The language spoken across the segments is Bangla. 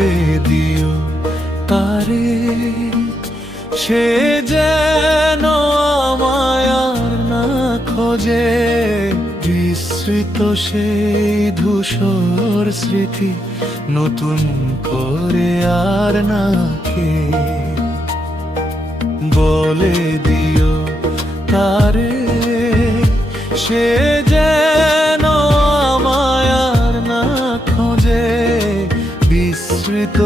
বলে দিও তারে। সে যেন মায়ার না খোঁজে বিস্মৃত সেই ধূসর স্মৃতি নতুন করে আর না কে। বলে দিও তারে। সে যেন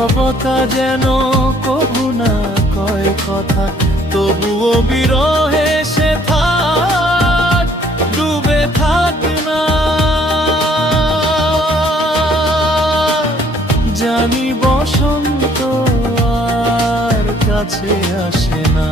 নীরবতা যেন কবু না কয় কথা, তবুও বিরহে সে থাক, ডুবে থাক না। জানি বসন্ত আর কাছে আসে না।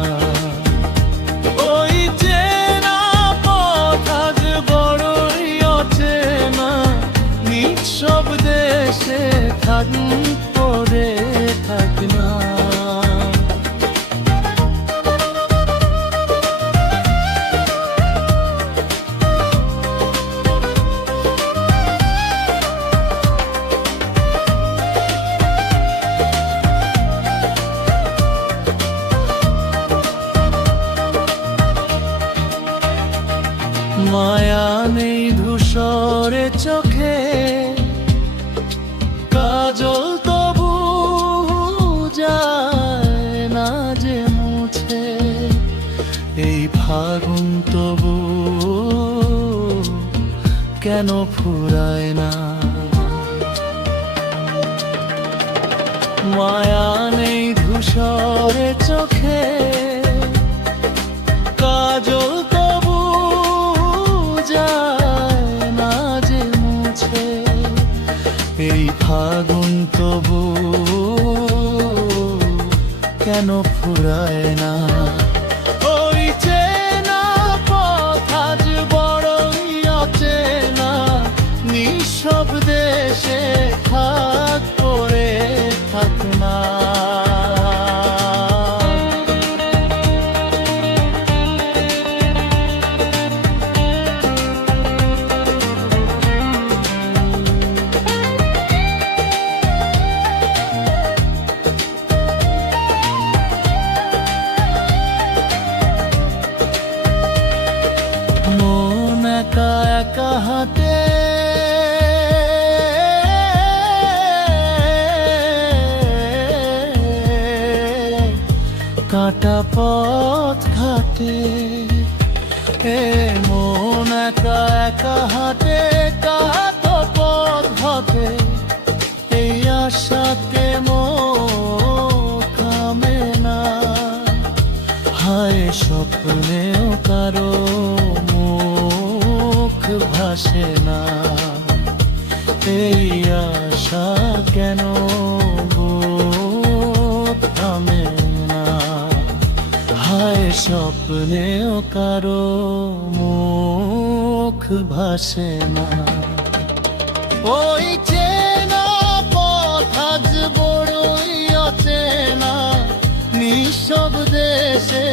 চোখে। কাজল তবু যায় না যে মুছে। এই ফাগুন তবু কেন ফুরায় না? মায়া এই ফাগুন তবু কেন ফুরায় না? একা একা হাতে কাটা পথ ঘাটে এ মন একা একা হাটে কাট পথ ঘাটে। এই আশা কেন থামে না? হায় স্বপ্নেও কারও মুখ ভাসে না। ওই চেনা পথ আজ বড়ই অচেনা, নিঃশব্দে সে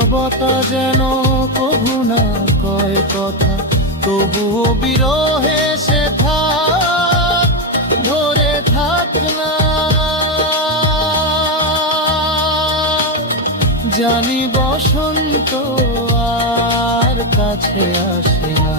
নীরবতা যেন কভু না কয় কথা, তবুও বিরহে সে থাক, ধরে থাক না। জানি বসন্ত আর কাছে আসে না।